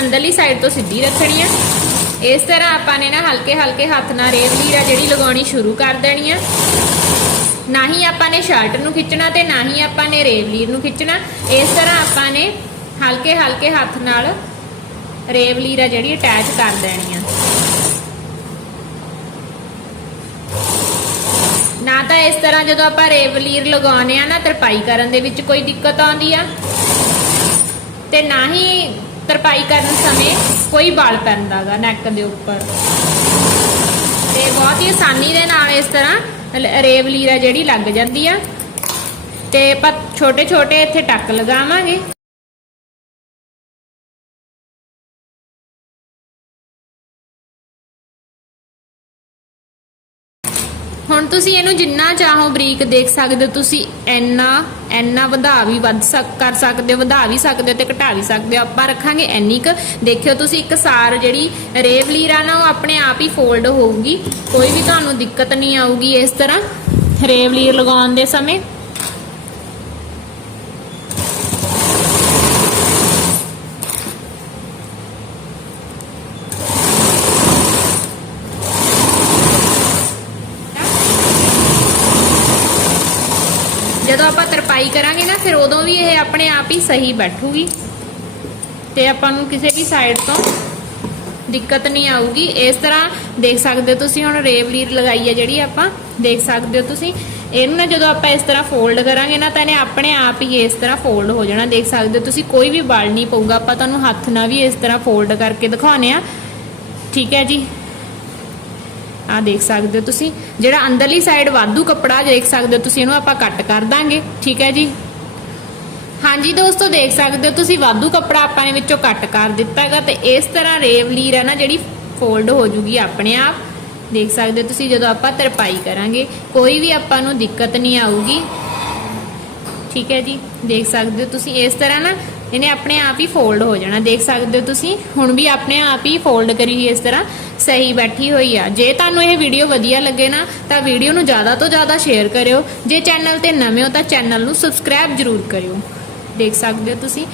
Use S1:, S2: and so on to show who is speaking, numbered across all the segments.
S1: ਅੰਦਰਲੀ ਸਾਈਡ ਤੋਂ ਸਿੱਧੀ ਰੱਖਣੀ ਆ। ਇਸ ਤਰ੍ਹਾਂ ਆਪਾਂ ਨੇ ਨਾ ਹਲਕੇ ਹਲਕੇ ਹੱਥ ਨਾਲ ਰੇਵ ਲੀਰਾ ਜਿਹੜੀ ਲਗਾਉਣੀ ਸ਼ੁਰੂ ਕਰ ਦੇਣੀ ਆ। ਨਾ ਹੀ ਆਪਾਂ ਨੇ ਸ਼ਰਟ ਨੂੰ ਖਿੱਚਣਾ ਤੇ ਨਾ ਹੀ ਆਪਾਂ ਨੇ ਰੇਵ ਲੀਰ ਨੂੰ ਖਿੱਚਣਾ। ਇਸ ਤਰ੍ਹਾਂ ਆਪਾਂ ਨੇ ਹਲਕੇ ਹਲਕੇ ਹੱਥ ਨਾਲ ਰੇਵ ਲੀਰਾ ਜਿਹੜੀ ਅਟੈਚ ਕਰ ਦੇਣੀ ਆ। ਨਾ ਤਾਂ ਇਸ ਤਰ੍ਹਾਂ ਜਦੋਂ ਆਪਾਂ ਰੇਵ ਲੀਰ ਲਗਾਉਨੇ ਆ ਨਾ ਤਰਪਾਈ ਕਰਨ ਦੇ ਵਿੱਚ ਕੋਈ ਦਿੱਕਤ ਆਉਂਦੀ ਆ। ਤੇ ਨਾ ਹੀ ਤਰਪਾਈ ਕਰਨ ਸਮੇਂ ਕੋਈ ਵਾਲ ਪੈਂਦਾਗਾ ਨੈਕ ਦੇ ਉੱਪਰ। ਤੇ ਬਹੁਤ ਹੀ ਆਸਾਨੀ ਦੇ ਨਾਲ ਇਸ ਤਰ੍ਹਾਂ ਲ- ਰੇਵ ਲੀਰਾ ਜਿਹੜੀ ਲੱਗ ਜਾਂਦੀ ਆ। ਤੇ ਆਪਾਂ ਛੋਟੇ ਛੋਟੇ ਇੱਥੇ ਟੱਕ ਲਗਾਵਾਂਗੇ। ਹੁਣ ਤੁਸੀਂ ਇਹਨੂੰ ਜਿੰਨਾ ਚਾਹੋ ਬਰੀਕ ਦੇਖ ਸਕਦੇ ਹੋ, ਤੁਸੀਂ ਇੰਨਾ ਇੰਨਾ ਵਧਾ ਵੀ ਵੱਧ ਸਕ, ਕਰ ਸਕਦੇ ਹੋ, ਵਧਾ ਵੀ ਸਕਦੇ ਹੋ ਤੇ ਘਟਾ ਵੀ ਸਕਦੇ ਹੋ। ਆਪਾਂ ਰੱਖਾਂਗੇ ਇੰਨੀ ਕੁ। ਦੇਖਿਓ ਤੁਸੀਂ ਇੱਕ ਸਾਰ ਜਿਹੜੀ ਰੇਵ ਲੀਰਾ ਨਾ, ਉਹ ਆਪਣੇ ਆਪ ਹੀ ਫੋਲਡ ਹੋਊਗੀ। ਕੋਈ ਵੀ ਤੁਹਾਨੂੰ ਦਿੱਕਤ ਨਹੀਂ ਆਊਗੀ ਇਸ ਤਰ੍ਹਾਂ। ਰੇਵ ਲੀਰ ਲਗਾਉਣ ਦੇ ਸਮੇਂ। ਜਦੋਂ ਆਪਾਂ ਤਰਪਾਈ ਕਰਾਂਗੇ ਨਾ, ਫਿਰ ਉਦੋਂ ਵੀ ਇਹ ਆਪਣੇ ਆਪ ਹੀ ਸਹੀ ਬੈਠੂਗੀ। ਤੇ ਆਪਾਂ ਨੂੰ ਕਿਸੇ ਵੀ ਸਾਈਡ ਤੋਂ ਦਿੱਕਤ ਨਹੀਂ ਆਊਗੀ। ਇਸ ਤਰ੍ਹਾਂ ਦੇਖ ਸਕਦੇ ਹੋ ਤੁਸੀਂ, ਹੁਣ ਰੇਵ ਲੀਰ ਲਗਾਈ ਹੈ ਜਿਹੜੀ ਆਪਾਂ, ਦੇਖ ਸਕਦੇ ਹੋ ਤੁਸੀਂ। ਇਹਨੂੰ ਨਾ ਜਦੋਂ ਆਪਾਂ ਇਸ ਤਰ੍ਹਾਂ ਫੋਲਡ ਕਰਾਂਗੇ ਨਾ, ਤਾਂ ਇਹਨੇ ਆਪਣੇ ਆਪ ਹੀ ਇਸ ਤਰ੍ਹਾਂ ਫੋਲਡ ਹੋ ਜਾਣਾ। ਦੇਖ ਸਕਦੇ ਹੋ ਤੁਸੀਂ, ਕੋਈ ਵੀ ਬਲ ਨਹੀਂ ਪਊਗਾ। ਆਪਾਂ ਤੁਹਾਨੂੰ ਹੱਥ ਨਾਲ ਵੀ ਇਸ ਤਰ੍ਹਾਂ ਫੋਲਡ ਕਰਕੇ ਦਿਖਾਉਣੇ ਆ ਠੀਕ ਹੈ ਜੀ। ਆ ਦੇਖ ਸਕਦੇ ਹੋ ਤੁਸੀਂ। ਜਿਹੜਾ ਅੰਦਰਲੀ ਸਾਈਡ ਵਾਧੂ ਕੱਪੜਾ ਦੇਖ ਸਕਦੇ ਹੋ ਤੁਸੀਂ, ਇਹਨੂੰ ਆਪਾਂ ਕੱਟ ਕਰ ਦਾਂਗੇ। ਠੀਕ ਹੈ ਜੀ? ਹਾਂਜੀ ਦੋਸਤੋ, ਦੇਖ ਸਕਦੇ ਹੋ ਤੁਸੀਂ, ਵਾਧੂ ਕੱਪੜਾ ਆਪਾਂ ਨੇ ਵਿੱਚੋਂ ਕੱਟ ਕਰ ਦਿੱਤਾ ਤੇ ਇਸ ਤਰ੍ਹਾਂ ਰੇਵ ਲੀਰ ਹੈ ਨਾ, ਜਿਹੜੀ ਫੋਲਡ ਹੋ ਜੂਗੀ ਆਪਣੇ ਆਪ। ਦੇਖ ਸਕਦੇ ਹੋ ਤੁਸੀਂ, ਜਦੋਂ ਆਪਾਂ ਤਰਪਾਈ ਕਰਾਂਗੇ, ਕੋਈ ਵੀ ਆਪਾਂ ਨੂੰ ਦਿੱਕਤ ਨਹੀਂ ਆਊਗੀ। ਠੀਕ ਹੈ ਜੀ? ਦੇਖ ਸਕਦੇ ਹੋ ਤੁਸੀਂ, ਇਸ ਤਰ੍ਹਾਂ ਨਾ, ਇਹਨੇ ਆਪਣੇ ਆਪ ਹੀ ਫੋਲਡ ਹੋ ਜਾਣਾ। ਦੇਖ ਸਕਦੇ ਹੋ ਤੁਸੀਂ, ਹੁਣ ਵੀ ਆਪਣੇ ਆਪ ਹੀ ਫੋਲਡ ਕਰੀ ਇਸ ਤਰ੍ਹਾਂ। ਸਹੀ ਬੈਠੀ ਹੋਈ ਆ। ਜੇ ਤੁਹਾਨੂੰ ਇਹ ਵੀਡੀਓ ਵਧੀਆ ਲੱਗੇ ਨਾ, ਤਾਂ ਵੀਡੀਓ ਨੂੰ ਜ਼ਿਆਦਾ ਤੋਂ ਜ਼ਿਆਦਾ ਸ਼ੇਅਰ ਕਰਿਓ। ਜੇ ਚੈਨਲ ਤੇ ਨਵੇਂ ਹੋ ਤਾਂ ਚੈਨਲ ਨੂੰ ਸਬਸਕ੍ਰਾਈਬ ਜ਼ਰੂਰ ਕਰਿਓ। ਦੇਖ ਸਕਦੇ ਹੋ ਤੁਸੀਂ?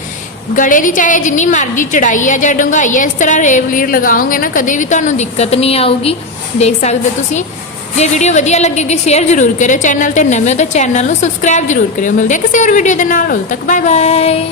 S1: ਗਲੇ ਦੀ ਚਾਹੇ ਜਿੰਨੀ ਮਰਜ਼ੀ ਚੜਾਈ ਆ ਜਾਂ ਡੂੰਘਾਈ ਆ, ਇਸ ਤਰ੍ਹਾਂ ਰੇਵ ਲੀਰ ਲਗਾਓਗੇ ਨਾ, ਕਦੇ ਵੀ ਤੁਹਾਨੂੰ ਦਿੱਕਤ ਨਹੀਂ ਆਊਗੀ। ਦੇਖ ਸਕਦੇ ਹੋ ਤੁਸੀਂ? ਜੇ ਵੀਡੀਓ ਵਧੀਆ ਲੱਗੇਗੀ ਸ਼ੇਅਰ ਜ਼ਰੂਰ ਕਰਿਓ। ਚੈਨਲ ਤੇ ਨਵੇਂ ਹੋ ਤਾਂ ਚੈਨਲ ਨੂੰ ਸਬਸਕ੍ਰਾਈਬ ਜ਼ਰੂਰ ਕਰਿਓ। ਮਿਲਦੇ ਹਾਂ ਕਿਸੇ ਹੋਰ ਵੀਡੀਓ ਦੇ ਨਾਲ। ਉਦੋਂ ਤੱਕ ਬਾਏ ਬਾਏ